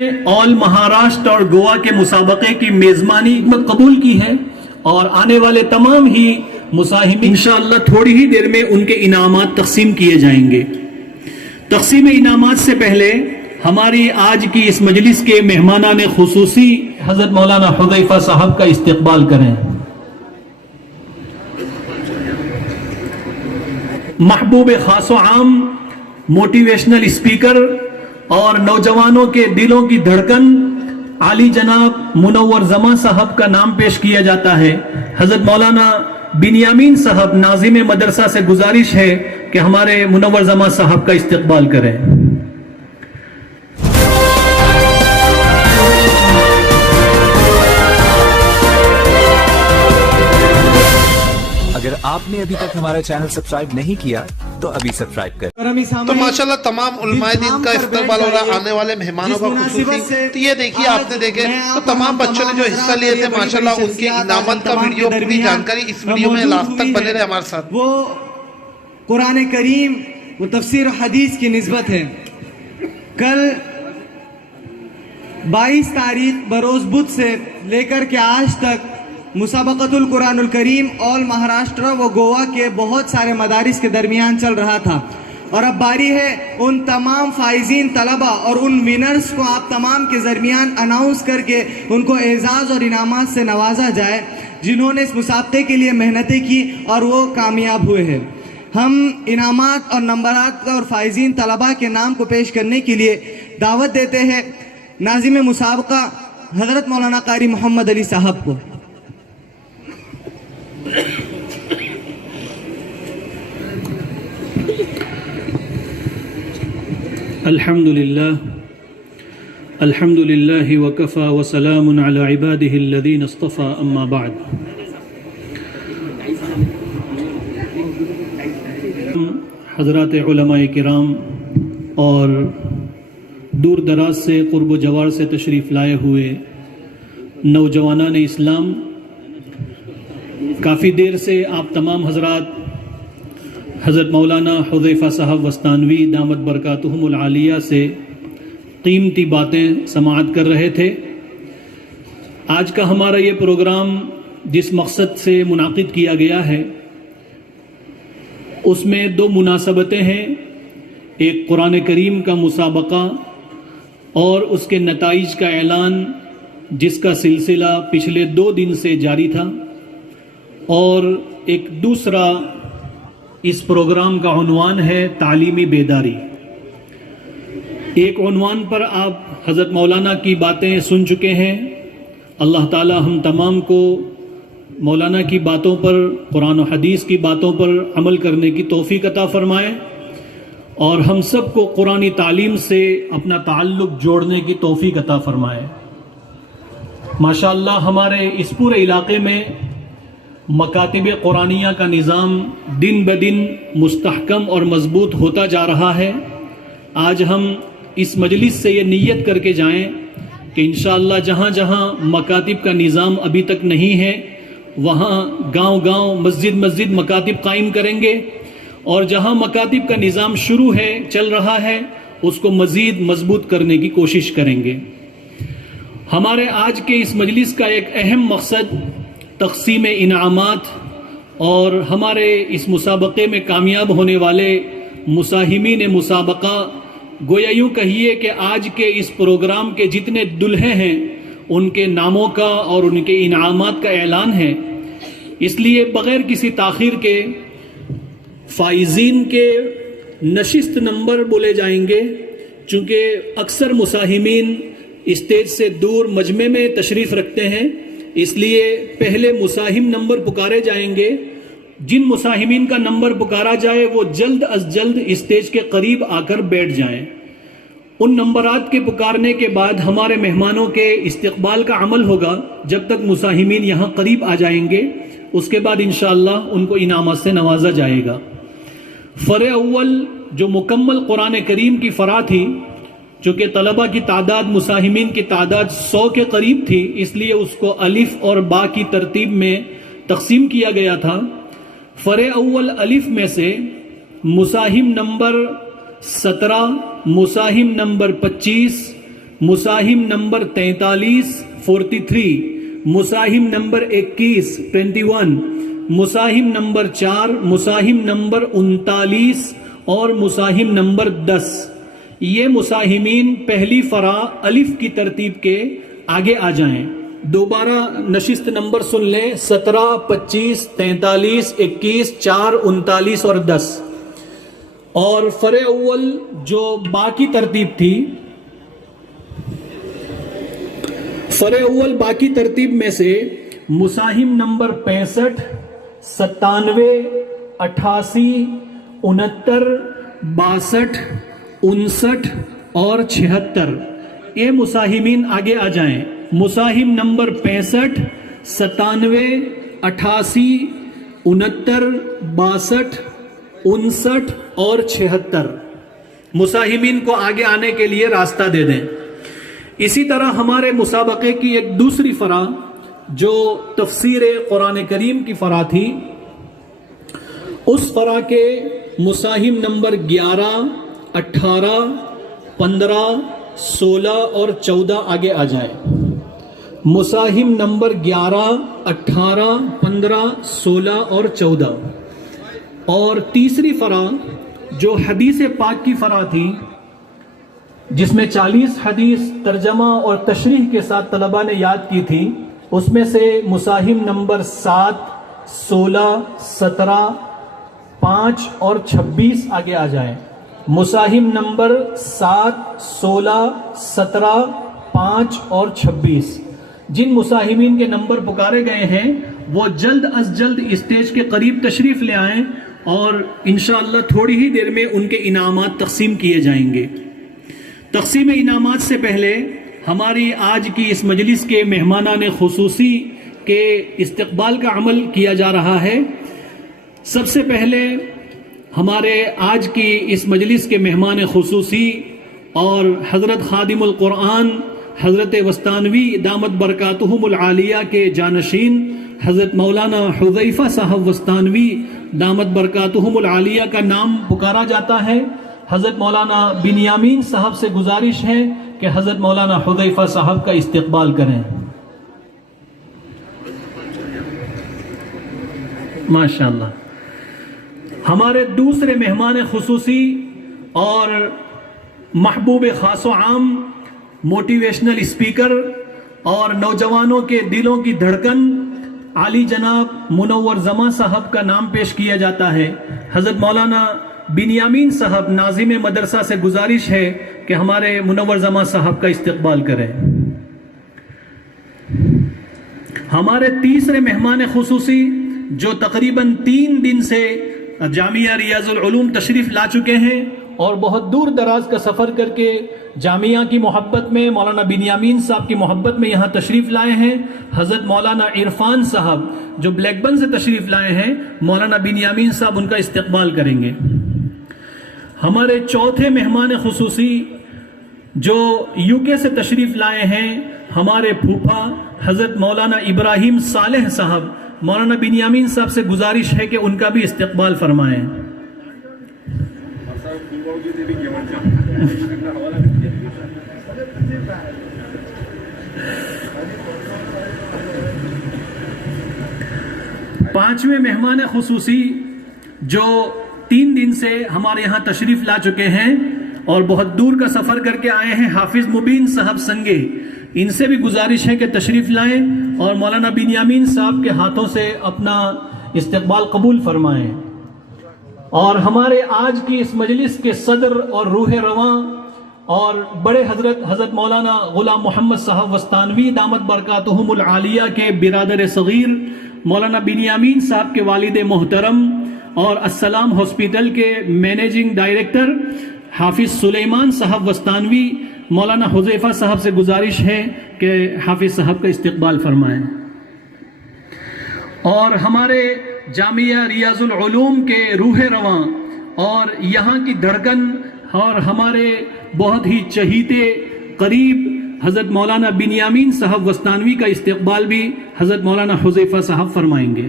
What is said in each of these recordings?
آل مہاراشٹر اور گوا کے مسابقے کی میزبانی قبول کی ہے اور آنے والے تمام ہی مساہمین انشاءاللہ تھوڑی ہی دیر میں ان کے انعامات تقسیم کیے جائیں گے۔ تقسیم انعامات سے پہلے ہماری آج کی اس مجلس کے مہمانان خصوصی حضرت مولانا حذیفہ صاحب کا استقبال کریں۔ محبوب خاص و عام، موٹیویشنل اسپیکر اور نوجوانوں کے دلوں کی دھڑکن عالی جناب منور زمان صاحب کا نام پیش کیا جاتا ہے۔ حضرت مولانا بنیامین صاحب ناظم مدرسہ سے گزارش ہے کہ ہمارے منور زمان صاحب کا استقبال کریں۔ اگر آپ نے ابھی تک ہمارا چینل سبسکرائب نہیں کیا تو ابھی سبسکرائب کریں۔ تو ماشاءاللہ تمام علماء دین کا استقبال ہو رہا، آنے والے مہمانوں کا خصوصی۔ تو یہ دیکھیے، آپ نے دیکھے تو تمام بچوں نے جو حصہ لیے تھے ماشاءاللہ ان کے انعامات کا ویڈیو، پوری جانکاری اس ویڈیو میں لاسٹ تک بنے رہے ہمارے ساتھ۔ وہ قرآن کریم و تفسیر و حدیث کی نسبت ہے۔ کل 22 تاریخ بروز بدھ سے لے کر کے آج تک مسابقت القرآن الکریم آل مہاراشٹر و گوا کے بہت سارے مدارس کے درمیان چل رہا تھا، اور اب باری ہے ان تمام فائزین طلبہ اور ان ونرز کو آپ تمام کے درمیان اناؤنس کر کے ان کو اعزاز اور انعامات سے نوازا جائے جنہوں نے اس مسابقے کے لیے محنتیں کی اور وہ کامیاب ہوئے ہیں۔ ہم انعامات اور نمبرات اور فائزین طلبہ کے نام کو پیش کرنے کے لیے دعوت دیتے ہیں ناظم مسابقہ حضرت مولانا قاری محمد علی صاحب کو۔ الحمدللہ وکفى وسلام علی عباده الذین اصطفى، اما بعد۔ حضرات علماء کرام اور دور دراز سے قرب و جوار سے تشریف لائے ہوئے نوجوانان اسلام، کافی دیر سے آپ تمام حضرات حضرت مولانا حذیفہ صاحب وستانوی دامت برکاتہم العالیہ سے قیمتی باتیں سماعت کر رہے تھے۔ آج کا ہمارا یہ پروگرام جس مقصد سے منعقد کیا گیا ہے اس میں دو مناسبتیں ہیں، ایک قرآن کریم کا مسابقہ اور اس کے نتائج کا اعلان جس کا سلسلہ پچھلے 2 دن سے جاری تھا، اور ایک دوسرا اس پروگرام کا عنوان ہے تعلیمی بیداری۔ ایک عنوان پر آپ حضرت مولانا کی باتیں سن چکے ہیں۔ اللہ تعالی ہم تمام کو مولانا کی باتوں پر، قرآن و حدیث کی باتوں پر عمل کرنے کی توفیق عطا فرمائے، اور ہم سب کو قرآنی تعلیم سے اپنا تعلق جوڑنے کی توفیق عطا فرمائے۔ ماشاءاللہ ہمارے اس پورے علاقے میں مکاتب قرآنیہ کا نظام دن بدن مستحکم اور مضبوط ہوتا جا رہا ہے۔ آج ہم اس مجلس سے یہ نیت کر کے جائیں کہ انشاءاللہ جہاں جہاں مکاتب کا نظام ابھی تک نہیں ہے وہاں گاؤں گاؤں مسجد مسجد مکاتب قائم کریں گے، اور جہاں مکاتب کا نظام شروع ہے، چل رہا ہے، اس کو مزید مضبوط کرنے کی کوشش کریں گے۔ ہمارے آج کے اس مجلس کا ایک اہم مقصد تقسیم انعامات اور ہمارے اس مسابقے میں کامیاب ہونے والے مساہمین مسابقہ، گویا یوں کہیے کہ آج کے اس پروگرام کے جتنے دلہے ہیں ان کے ناموں کا اور ان کے انعامات کا اعلان ہے۔ اس لیے بغیر کسی تاخیر کے فائزین کے نشست نمبر بولے جائیں گے، چونکہ اکثر مساہمین اسٹیج سے دور مجمع میں تشریف رکھتے ہیں، اس لیے پہلے مساہم نمبر پکارے جائیں گے۔ جن مساہمین کا نمبر پکارا جائے وہ جلد از جلد اسٹیج کے قریب آ کر بیٹھ جائیں۔ ان نمبرات کے پکارنے کے بعد ہمارے مہمانوں کے استقبال کا عمل ہوگا جب تک مساہمین یہاں قریب آ جائیں گے، اس کے بعد انشاءاللہ ان کو انعامات سے نوازا جائے گا۔ فرع اول جو مکمل قرآن کریم کی فرع تھی، چونکہ طلبہ کی تعداد، مساہمین کی تعداد 100 کے قریب تھی، اس لیے اس کو الف اور با کی ترتیب میں تقسیم کیا گیا تھا۔ فرع اول الف میں سے مساہم نمبر 17، مساہم نمبر 25، मुसाहिम नंबर 43 43, मुसाहिम नंबर 21 21, मुसाहिम नंबर 4, मुसाहिम नंबर 39 और मुसाहिम नंबर 10। ये मुसाहिमीन पहली फरा अलिफ की तरतीब के आगे आ जाएं। दोबारा नशिस्त नंबर सुन लें, 17, 25, 43, 21, 4, 39 और 10। और फरे अव्वल जो बाकी तरतीब थी, फरे अव्वल बाकी तरतीब में से मुसाहिम नंबर 65, 97, 88, 69, 62, 59 और 76, ये मुसाहिमीन आगे आ जाएं। मुसाहिम नंबर 65, 97, 88, 69, 62, 59 और 76 मुसाहिमीन को आगे आने के लिए रास्ता दे दें। इसी तरह हमारे मुसाबके की एक दूसरी फरा जो तफसीर कुरान करीम की फरा थी, उस फरा के मुसाहिम नंबर 11, 18, 15, 16 और 14 आगे आ जाए। मुसाहिम नंबर 11, 18, 15, 16 और 14। और तीसरी फरा जो हदीस पाक की फरा थी, जिसमें 40 हदीस तर्जमा और तशरीह के साथ तलबा ने याद की थी, उसमें से मुसाहिम नंबर 7, 16, 17, 5 और 26 आगे आ जाए। मुसाहिम नंबर 7, 16, 17, 5 और 26। जिन मुसाहिमीन के नंबर पुकारे गए हैं वो जल्द अज जल्द स्टेज के करीब तशरीफ ले आएं और इंशाअल्लाह थोड़ी ही देर में उनके इनामात तकसीम किए जाएंगे। तकसीम इनामात से पहले हमारी आज की इस मजलिस के मेहमानान खुसूसी के इस्तकबाल का अमल किया जा रहा है। सबसे पहले हमारे आज की इस मजलिस के मेहमान खुसूसी और हज़रत खादिमुल कुरान हज़रत वस्तानवी दामत बरकातुहुमुल आलिया के जानशीन हज़रत मौलाना हुज़ैफ़ा साहब वस्तानवी दामत बरकातुहुमुल आलिया का नाम पुकारा जाता है। हज़रत मौलाना बिनियामीन साहब से गुजारिश है कि हज़रत मौलाना हुज़ैफ़ा साहब का इस्तकबाल करें। माशाअल्लाह। हमारे दूसरे मेहमान खुसूसी और महबूब खास व आम, मोटिवेशनल स्पीकर और नौजवानों के दिलों की धड़कन आली जनाब मुनव्वर जमा साहब का नाम पेश किया जाता है। हज़रत मौलाना बिनियामीन साहब नाज़िम मदरसा से गुजारिश है कि हमारे मुनव्वर जमा साहब का इस्तकबाल करें। हमारे तीसरे मेहमान खुसूसी जो तकरीबन 3 दिन से जामिया रियाजुल उलूम तशरीफ़ ला चुके हैं और बहुत दूर दराज का सफ़र करके जामिया की मोहब्बत में, मौलाना बिनियामीन साहब की मोहब्बत में यहाँ तशरीफ़ लाए हैं। हज़रत मौलाना इरफान साहब जो ब्लैकबर्न से तशरीफ़ लाए हैं, मौलाना बिनियामीन साहब उनका इस्तकबाल करेंगे। हमारे चौथे मेहमान खुसूसी जो यूके से तशरीफ़ लाए हैं, हमारे फूफा हज़रत मौलाना इब्राहिम सालेह साहब, मौलाना बिनियामीन साहब से गुजारिश है कि उनका भी इस्तकबाल फरमाएं। पांचवें मेहमान खुसूसी जो 3 दिन से हमारे यहाँ तशरीफ ला चुके हैं और बहुत दूर का सफर करके आए हैं, हाफिज मुबीन साहब संगे, इनसे भी गुजारिश है कि तशरीफ लाएं और मौलाना बिनियामीन साहब के हाथों से अपना इस्तकबाल कबूल फरमाएं। और हमारे आज की इस मजलिस के सदर और रूह रवां और बड़े हजरत मौलाना गुलाम मोहम्मद साहब वस्तानवी दामत बरकातुहुमुल आलिया के बिरादर सगीर मौलाना बिनियामीन साहब के वालिद मोहतरम और अस्सलाम हॉस्पिटल के मैनेजिंग डायरेक्टर हाफिज सुलेमान साहब वस्तानवी, मौलाना हुज़ैफ़ा साहब से गुजारिश है कि हाफिज साहब का इस्तकबाल फरमाएं। और हमारे जामिया रियाजुल उलूम के रूह रवां और यहाँ की धड़कन और हमारे बहुत ही चहीते करीब हज़रत मौलाना बिनियामीन साहब वस्तानवी का इस्तकबाल भी हज़रत मौलाना हुज़ैफ़ा साहब फरमाएंगे।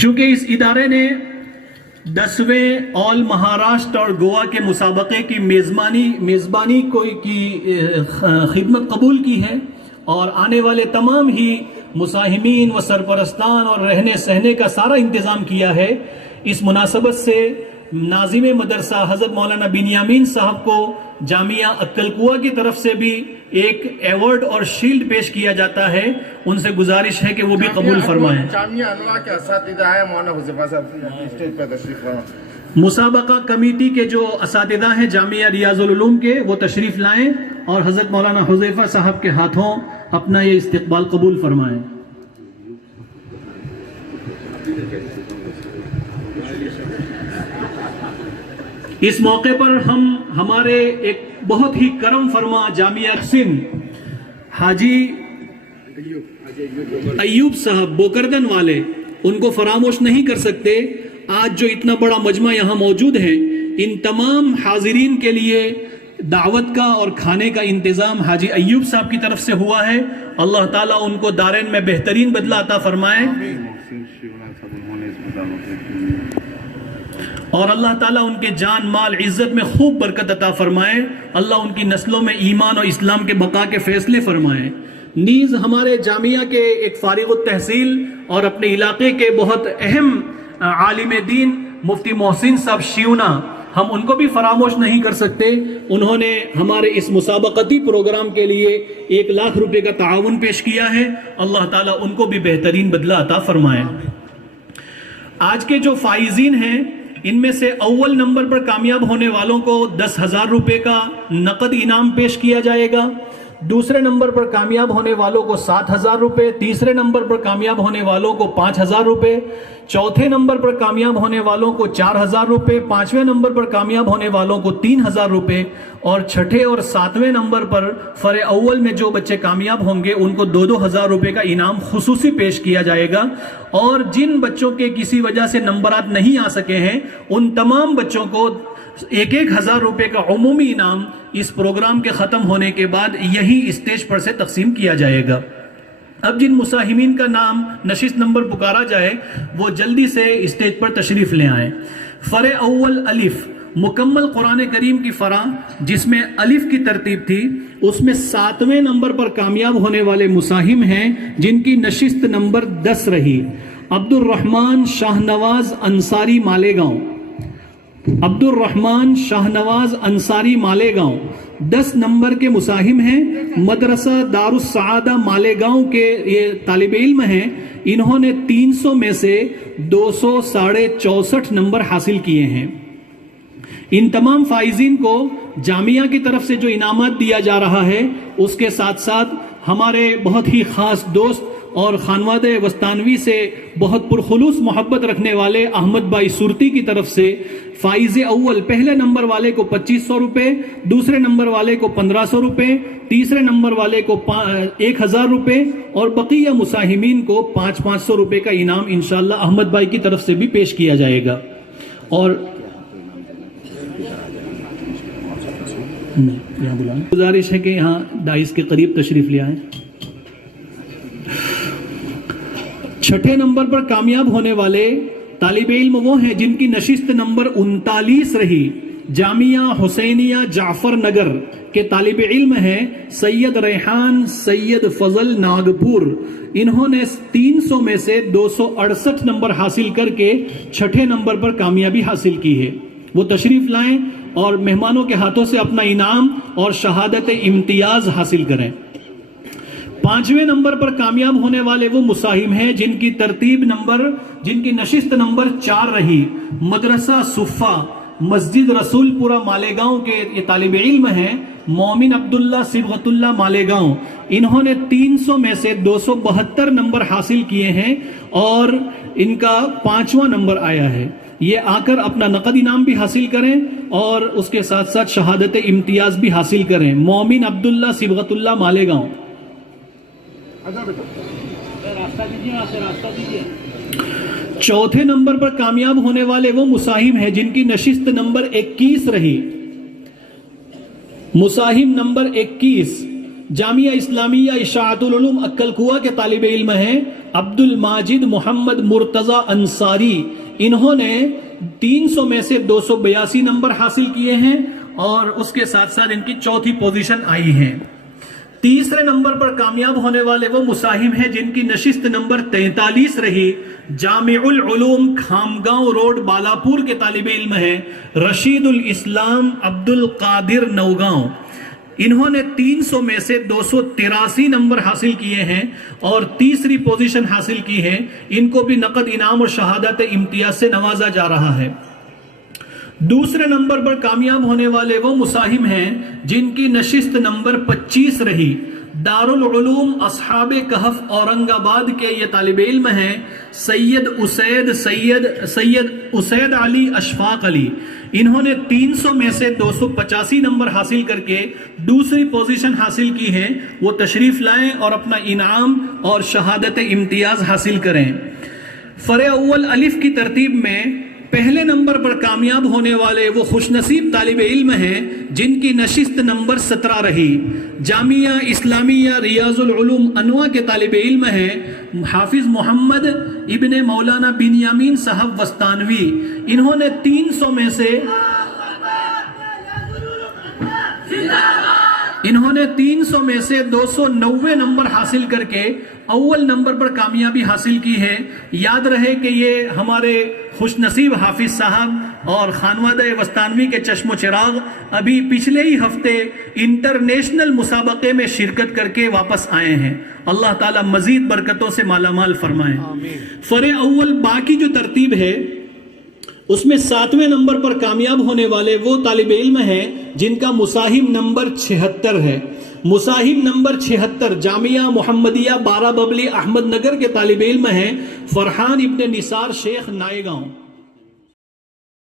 चूंकि इस इदारे ने 10वें ऑल महाराष्ट्र और गोवा के मुसाबके की मेज़बानी की खिदमत कबूल की है और आने वाले तमाम ही मुसाहिमीन व सरपरस्तान और रहने सहने का सारा इंतज़ाम किया है, इस मुनासबत से नाज़िम मदरसा हज़रत मौलाना बिनियामीन साहब को जामिया अक्कलकुआ की तरफ से भी एक अवार्ड और शील्ड पेश किया जाता है। उनसे गुजारिश है कि वो भी कबूल फरमाएं। जामिया अनवर के असातिज़ा है, मौलाना हुज़ैफा साहब स्टेज पर तशरीफ फरमाएं। मुसाबका कमेटी के जो असातिज़ा हैं जामिया रियाजुल उलूम के, वो तशरीफ लाएं और हज़रत मौलाना हुज़ैफा साहब के हाथों अपना ये इस्तकबाल कबूल फरमाएं। इस मौके पर हम हमारे एक बहुत ही करम फरमा जामिया सिंध हाजी अय्यूब साहब बोकरदन वाले, उनको फरामोश नहीं कर सकते। आज जो इतना बड़ा मजमा यहाँ मौजूद है, इन तमाम हाजिरीन के लिए दावत का और खाने का इंतजाम हाजी अय्यूब साहब की तरफ से हुआ है। अल्लाह ताला उनको दारैन में बेहतरीन बदला अता फरमाए और अल्लाह ताला उनके जान माल इज्जत में खूब बरकत अता फरमाए। अल्लाह उनकी नस्लों में ईमान और इस्लाम के बका के फैसले फरमाए। नीज हमारे जामिया के एक फारिग तहसील और अपने इलाके के बहुत अहम आलिम दीन मुफ्ती मोहसिन साहब शिवना, हम उनको भी फरामोश नहीं कर सकते। उन्होंने हमारे इस मुसाबकती प्रोग्राम के लिए 1 लाख रुपए का ताउन पेश किया है। अल्लाह ताला उनको भी बेहतरीन बदला अता फरमाए। आज के जो फाइजीन हैं, इनमें से अव्वल नंबर पर कामयाब होने वालों को 10,000 रुपए का नकद इनाम पेश किया जाएगा। दूसरे नंबर पर कामयाब होने वालों को 7,000 रुपए, तीसरे नंबर पर कामयाब होने वालों को 5,000 रुपए, चौथे नंबर पर कामयाब होने वालों को 4,000 रुपए, पांचवें नंबर पर कामयाब होने वालों को 3,000 रुपए और छठे और सातवें नंबर पर फरे अव्वल में जो बच्चे कामयाब होंगे उनको 2-2 हज़ार रुपए का इनाम खुसूसी पेश किया जाएगा। और जिन बच्चों के किसी वजह से नंबरात नहीं आ सके हैं, उन तमाम बच्चों को 1-1 हज़ार रुपए का उमूमी इनाम इस प्रोग्राम के ख़त्म होने के बाद यही स्टेज पर से तकसीम किया जाएगा। अब जिन मुसाहिमीन का नाम नशिस्त नंबर पुकारा जाए वो जल्दी से स्टेज पर तशरीफ ले आए। फरे अव्वल अलिफ मुकम्मल कुरान करीम की फरा जिसमें अलिफ की तरतीब थी, उसमें 7वें नंबर पर कामयाब होने वाले मुसाहिम हैं जिनकी नशिस्त नंबर 10 रही। अब्दुल रहमान शाहनवाज अंसारी मालेगांव, अब्दुल रहमान शाहनवाज अंसारी मालेगांव 10 नंबर के मुसाहिम हैं। मदरसा दारुस सआदा मालेगांव के ये तालिब इल्म हैं। इन्होंने 300 में से 264 नंबर हासिल किए हैं। इन तमाम फाइजीन को जामिया की तरफ से जो इनामत दिया जा रहा है, उसके साथ साथ हमारे बहुत ही खास दोस्त और खानवादे वस्तानवी से बहुत पुरखुलूस मोहब्बत रखने वाले अहमद भाई सुरती की तरफ से फाइज अव्वल पहले नंबर वाले को 2500 रुपए, दूसरे नंबर वाले को 1500 रुपए, तीसरे नंबर वाले को 1000 रुपए और बकिया मुसाहिमीन को 500 रुपए का इनाम इंशाअल्लाह अहमद भाई की तरफ से भी पेश किया जाएगा। और यहाँ बुलाएं, गुजारिश है कि यहाँ डाइस के करीब तशरीफ ले आए। छठे नंबर पर कामयाब होने वाले तालिब इल्म वो हैं जिनकी नशिस्त नंबर 39 रही। जामिया हुसैनिया जाफर नगर के तालिब इल्म हैं सैयद रेहान सैयद फजल नागपुर। इन्होंने 300 में से 268 नंबर हासिल करके छठे नंबर पर कामयाबी हासिल की है। वो तशरीफ लाएं और मेहमानों के हाथों से अपना इनाम और शहादत इम्तियाज हासिल करें। 5वें नंबर पर कामयाब होने वाले वो मुसाहिम हैं जिनकी तरतीब नंबर जिनकी नशिस्त नंबर 4 रही। मदरसा सुफ़ा मस्जिद रसूलपुरा मालेगांव के ये तालिब इल्म हैं मोमिन अब्दुल्ला सिबगतुल्ला मालेगांव। इन्होंने 300 में से 272 नंबर हासिल किए हैं और इनका 5वां नंबर आया है। ये आकर अपना नकद इनाम भी हासिल करें और उसके साथ साथ शहादत इम्तियाज भी हासिल करें। मोमिन अब्दुल्ला सिबगतुल्ला मालेगांव। चौथे नंबर पर कामयाब होने वाले वो मुसाहिम हैं जिनकी नशिस्त नंबर 21 रही। मुसाहिम नंबर 21 जामिया इस्लामिया इशाअतुल उलूम अक्कल कुआ के तालिब इल्म हैं अब्दुल माजिद मोहम्मद मुर्तज़ा अंसारी। इन्होंने 300 में से 282 नंबर हासिल किए हैं और उसके साथ साथ इनकी चौथी पोजीशन आई है। तीसरे नंबर पर कामयाब होने वाले वो मुसाहिम हैं जिनकी नशिस्त नंबर 43 रही। जामिउल उलूम खामगांव रोड बालापुर के तालिब इल्म हैं रशीदुल इस्लाम अब्दुल कादिर नौगांव। इन्होंने 300 में से 283 नंबर हासिल किए हैं और तीसरी पोजीशन हासिल की है। इनको भी नकद इनाम और शहादत इम्तियाज से नवाजा जा रहा है। दूसरे नंबर पर कामयाब होने वाले वो मुसाहिम हैं जिनकी नशिस्त नंबर 25 रही। दारुल उलूम अस्हाबे कहफ औरंगाबाद के ये तालिब इल्म हैं सैयद उसैद अली अशफाक अली। इन्होंने 300 में से 285 नंबर हासिल करके दूसरी पोजीशन हासिल की है। वो तशरीफ लाएं और अपना इनाम और शहादत इम्तियाज हासिल करें। फरे अव्वल अलिफ की तरतीब में पहले नंबर पर कामयाब होने वाले वो खुशनसीब तालिब इल्म हैं जिनकी नशिस्त नंबर 17 रही। जामिया इस्लामिया रियाजुल उलूम अनवा के तालिब इल्म हैं हाफिज मोहम्मद इब्ने मौलाना बिनयामीन साहब वस्तानवी। इन्होंने 300 में से 290 नंबर हासिल करके अव्वल नंबर पर कामयाबी हासिल की है। याद रहे कि ये हमारे खुशनसीब हाफिज साहब और खानवादा वस्तानवी के चश्मो चिराग अभी पिछले ही हफ्ते इंटरनेशनल मुसाबके में शिरकत करके वापस आए हैं। अल्लाह ताला मजीद बरकतों से मालामाल फरमाए। फरे अव्वल बाकी जो तरतीब है उसमें 7वें नंबर पर कामयाब होने वाले वो तालिब इल्म हैं जिनका मुसाहिम नंबर 76 है। मुसाहिम नंबर 76 जामिया मोहम्मदिया बाराबबली अहमद नगर के तालिब इल्म हैं फरहान इब्ने निसार शेख नायगांव।